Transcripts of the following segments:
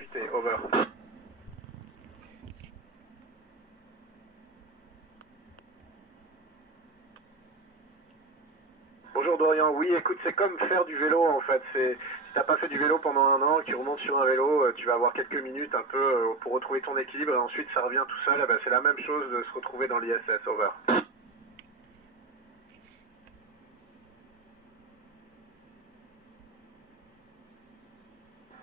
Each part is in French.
discuter, over. Bonjour Dorian, oui écoute c'est comme faire du vélo en fait, si t'as pas fait du vélo pendant un an, que tu remontes sur un vélo, tu vas avoir quelques minutes un peu pour retrouver ton équilibre et ensuite ça revient tout seul, ben, c'est la même chose de se retrouver dans l'ISS, over.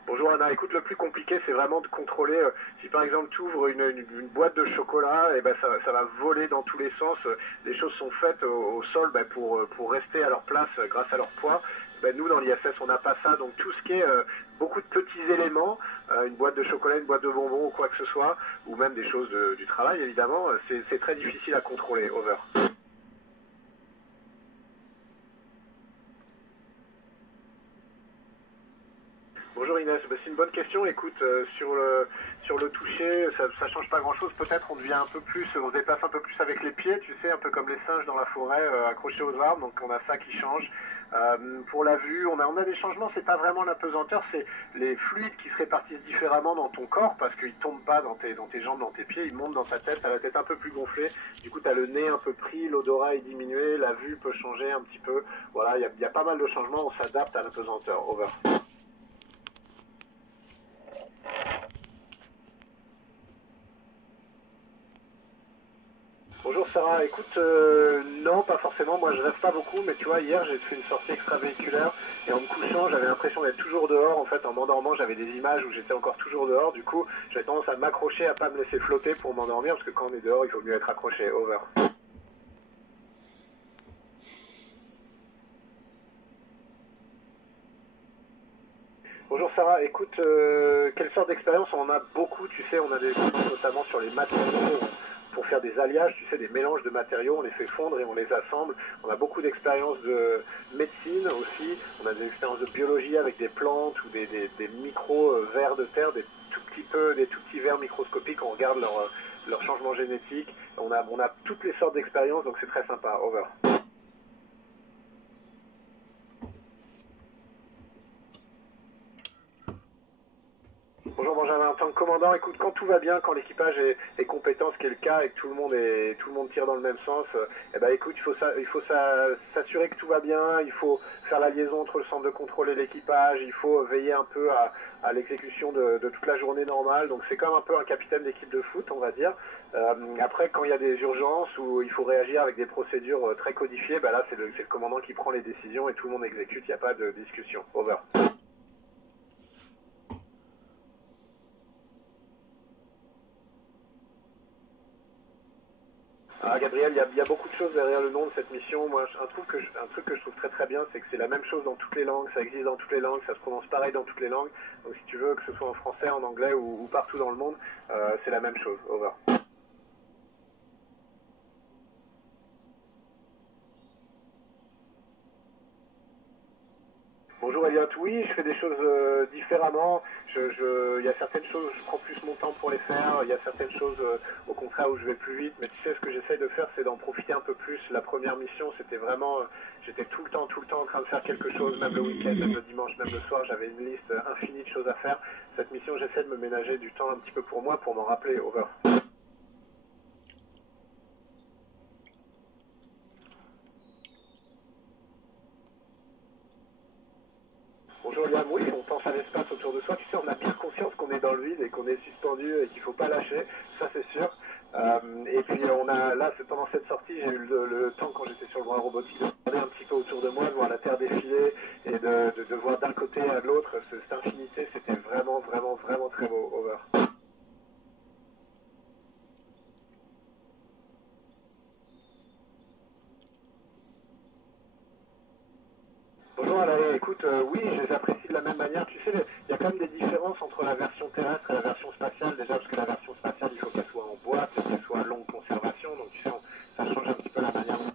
Bonjour Anna, écoute, le plus compliqué c'est vraiment de contrôler, si par exemple tu ouvres une boîte de chocolat, et ben ça va voler dans tous les sens, les choses sont faites au sol ben, pour rester à leur place grâce à leur poids. Ben, nous dans l'ISS on n'a pas ça, donc tout ce qui est beaucoup de petits éléments, une boîte de chocolat, une boîte de bonbons ou quoi que ce soit, ou même des choses du travail évidemment, c'est très difficile à contrôler, over. Bonjour Inès, bah, c'est une bonne question. Écoute, sur le toucher, ça change pas grand-chose. Peut-être on devient un peu plus, on se déplace un peu plus avec les pieds, tu sais, un peu comme les singes dans la forêt, accrochés aux arbres. Donc on a ça qui change. Pour la vue, on a des changements. C'est pas vraiment la pesanteur, c'est les fluides qui se répartissent différemment dans ton corps parce qu'ils tombent pas dans tes jambes, dans tes pieds. Ils montent dans ta tête. T'as la tête un peu plus gonflée. Du coup, t'as le nez un peu pris, l'odorat est diminué, la vue peut changer un petit peu. Voilà, il y a pas mal de changements. On s'adapte à la pesanteur. Over. Bonjour Sarah, écoute, non pas forcément, moi je rêve pas beaucoup, mais tu vois hier j'ai fait une sortie extravéhiculaire et en me couchant j'avais l'impression d'être toujours dehors, en fait en m'endormant j'avais des images où j'étais encore toujours dehors, du coup j'avais tendance à m'accrocher, à pas me laisser flotter pour m'endormir, parce que quand on est dehors il faut mieux être accroché, over. Bonjour Sarah, écoute, quelle sorte d'expérience? On en a beaucoup, tu sais, on a des expériences notamment sur les matériaux pour faire des alliages, tu sais, des mélanges de matériaux, on les fait fondre et on les assemble. On a beaucoup d'expériences de médecine aussi, on a des expériences de biologie avec des plantes ou des micro-vers de terre, des tout petits vers microscopiques, on regarde leur changement génétique. On a toutes les sortes d'expériences, donc c'est très sympa, over. Bonjour Benjamin, en tant que commandant, écoute, quand tout va bien, quand l'équipage est compétent, ce qui est le cas, et que tout le monde tire dans le même sens, eh ben écoute, il faut s'assurer que tout va bien, il faut faire la liaison entre le centre de contrôle et l'équipage, il faut veiller un peu à l'exécution de toute la journée normale, donc c'est comme un peu un capitaine d'équipe de foot, on va dire. Après, quand il y a des urgences où il faut réagir avec des procédures très codifiées, ben là c'est le commandant qui prend les décisions et tout le monde exécute, il n'y a pas de discussion. Over. Ah, Gabriel, il y a beaucoup de choses derrière le nom de cette mission. Moi, un truc que je trouve très très bien, c'est que c'est la même chose dans toutes les langues, ça existe dans toutes les langues, ça se prononce pareil dans toutes les langues. Donc si tu veux, que ce soit en français, en anglais ou partout dans le monde, c'est la même chose. Over. Bonjour Elliot, oui, je fais des choses différemment. Il y a certaines choses, je prends plus mon temps pour les faire. Il y a certaines choses, au contraire, où je vais plus vite. Mais tu sais, ce que j'essaye de faire, c'est d'en profiter un peu plus. La première mission, c'était vraiment, j'étais tout le temps en train de faire quelque chose, même le week-end, même le dimanche, même le soir. J'avais une liste infinie de choses à faire. Cette mission, j'essaie de me ménager du temps un petit peu pour moi, pour m'en rappeler. Over. Bonjour Liam, oui, on pense à l'espace autour de soi. Tu sais, on a bien conscience qu'on est dans le vide et qu'on est suspendu et qu'il ne faut pas lâcher, ça c'est sûr. Et puis là, pendant cette sortie, j'ai eu le temps quand j'étais sur le bras robotique de regarder un petit peu autour de moi, de voir la Terre défiler et de voir d'un côté à l'autre cette infinité. C'était vraiment, vraiment, vraiment très beau. Over. Bonjour Alain, écoute, oui, je les apprécie de la même manière. Tu sais, il y a quand même des différences entre la version terrestre et la version spatiale, déjà parce que la version spatiale, il faut qu'elle soit en boîte, qu'elle soit à longue conservation, donc tu sais, ça change un petit peu la manière dont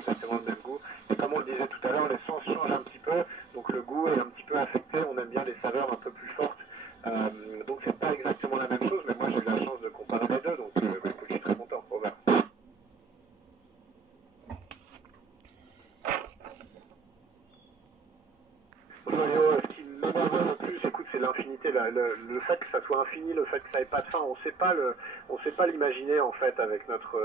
c'est exactement le même goût. Et comme on le disait tout à l'heure, les sens changent un petit peu, donc le goût est un petit peu affecté, on aime bien les saveurs un peu plus fortes. Donc c'est pas exactement la même chose, mais moi j'ai eu la chance de comparer les deux, donc bah, écoute, je suis très content. Over. Bonjour Léo, ce qui m'énerve le plus, écoute, c'est l'infinité c'est le fait que ça soit infini, le fait que ça ait pas de fin. On sait pas l'imaginer en fait avec notre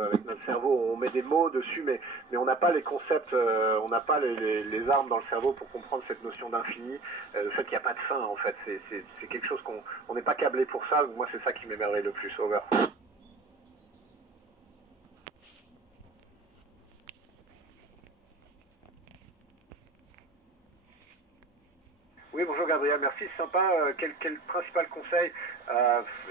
cerveau. On met des mots dessus, mais on n'a pas les concepts, on n'a pas les armes dans le cerveau pour comprendre cette notion d'infini. Le fait qu'il n'y a pas de fin en fait, c'est quelque chose qu'on n'est pas câblé pour ça. Moi, c'est ça qui m'émerveille le plus. Over. Oui, bonjour Gabriel, merci, c'est sympa. Quel principal conseil?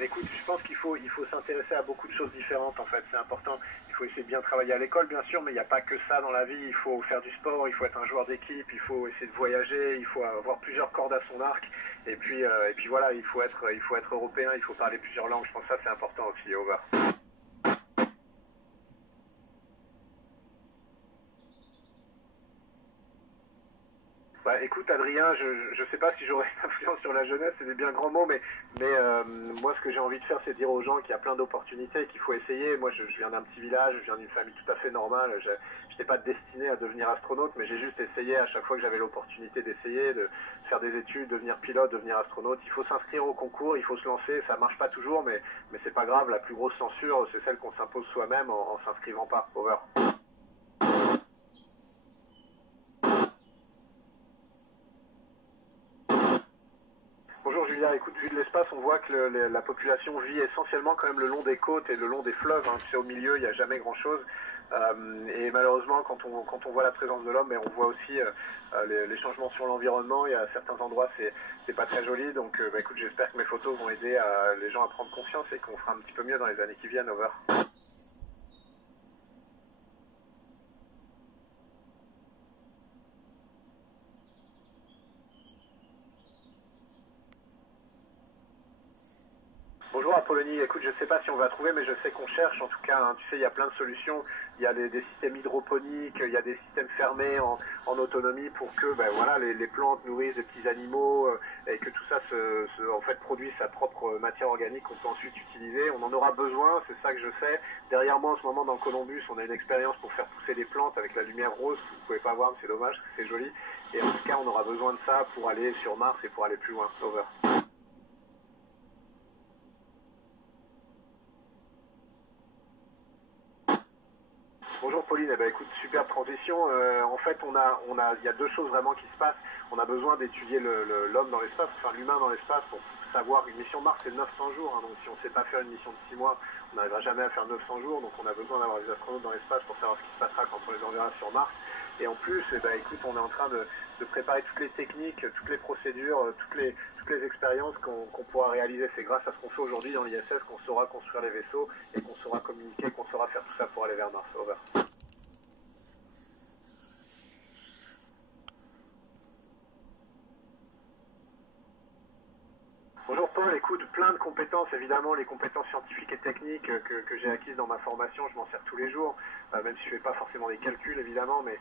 Écoute, je pense qu'il faut s'intéresser à beaucoup de choses différentes en fait, c'est important. Il faut essayer de bien travailler à l'école bien sûr, mais il n'y a pas que ça dans la vie. Il faut faire du sport, il faut être un joueur d'équipe, il faut essayer de voyager, il faut avoir plusieurs cordes à son arc. Et puis voilà, il faut être européen, il faut parler plusieurs langues. Je pense que ça c'est important aussi, Over. Bah, écoute Adrien, je sais pas si j'aurai une influence sur la jeunesse, c'est des bien grands mots, mais moi ce que j'ai envie de faire c'est dire aux gens qu'il y a plein d'opportunités, qu'il faut essayer. Moi je viens d'un petit village, je viens d'une famille tout à fait normale, je n'étais pas destiné à devenir astronaute, mais j'ai juste essayé à chaque fois que j'avais l'opportunité d'essayer, de faire des études, devenir pilote, devenir astronaute. Il faut s'inscrire au concours, il faut se lancer, ça marche pas toujours, mais c'est pas grave, la plus grosse censure c'est celle qu'on s'impose soi-même en s'inscrivant pas. Over. Bonjour Julien, écoute, vu de l'espace, on voit que la population vit essentiellement quand même le long des côtes et le long des fleuves. Hein. Tu sais, au milieu, il n'y a jamais grand-chose. Et malheureusement, quand on voit la présence de l'homme, on voit aussi les changements sur l'environnement. Il y a certains endroits, c'est pas très joli. Donc, écoute, j'espère que mes photos vont aider les gens à prendre confiance et qu'on fera un petit peu mieux dans les années qui viennent. Over. Bonjour Apollonie, écoute, je ne sais pas si on va trouver, mais je sais qu'on cherche en tout cas. Hein. Tu sais, il y a plein de solutions. Il y a des systèmes hydroponiques, il y a des systèmes fermés en autonomie pour que voilà, les plantes nourrissent des petits animaux et que tout ça en fait, produise sa propre matière organique qu'on peut ensuite utiliser. On en aura besoin, c'est ça que je sais. Derrière moi, en ce moment, dans Columbus, on a une expérience pour faire pousser des plantes avec la lumière rose que vous ne pouvez pas voir, mais c'est dommage, parce que c'est joli. Et en tout cas, on aura besoin de ça pour aller sur Mars et pour aller plus loin. Over. Bonjour Pauline, eh ben, écoute, superbe transition. En fait, il y a deux choses vraiment qui se passent. On a besoin d'étudier l'homme dans l'espace, enfin l'humain dans l'espace, pour savoir une mission Mars, c'est 900 jours. Hein, donc si on ne sait pas faire une mission de 6 mois, on n'arrivera jamais à faire 900 jours. Donc on a besoin d'avoir des astronautes dans l'espace pour savoir ce qui se passera quand on les enverra sur Mars. Et en plus, eh ben, écoute, on est en train de préparer toutes les techniques, toutes les procédures, toutes les expériences qu'on pourra réaliser. C'est grâce à ce qu'on fait aujourd'hui dans l'ISS qu'on saura construire les vaisseaux et qu'on saura communiquer, qu'on saura faire tout ça pour aller vers Mars. Over. Bonjour Paul, écoute, plein de compétences, évidemment, les compétences scientifiques et techniques que j'ai acquises dans ma formation, je m'en sers tous les jours, même si je ne fais pas forcément des calculs évidemment, mais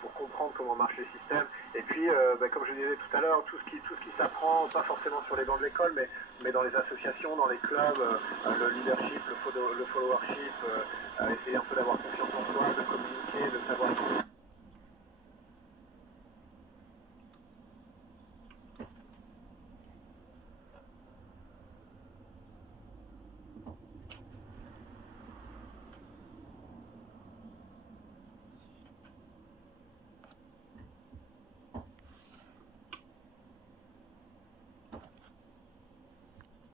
pour comprendre comment marchent les systèmes. Et puis, comme je disais tout à l'heure, tout ce qui s'apprend, pas forcément sur les bancs de l'école, mais dans les associations, dans les clubs, le leadership, le followership, essayer un peu d'avoir confiance en soi, de communiquer, de savoir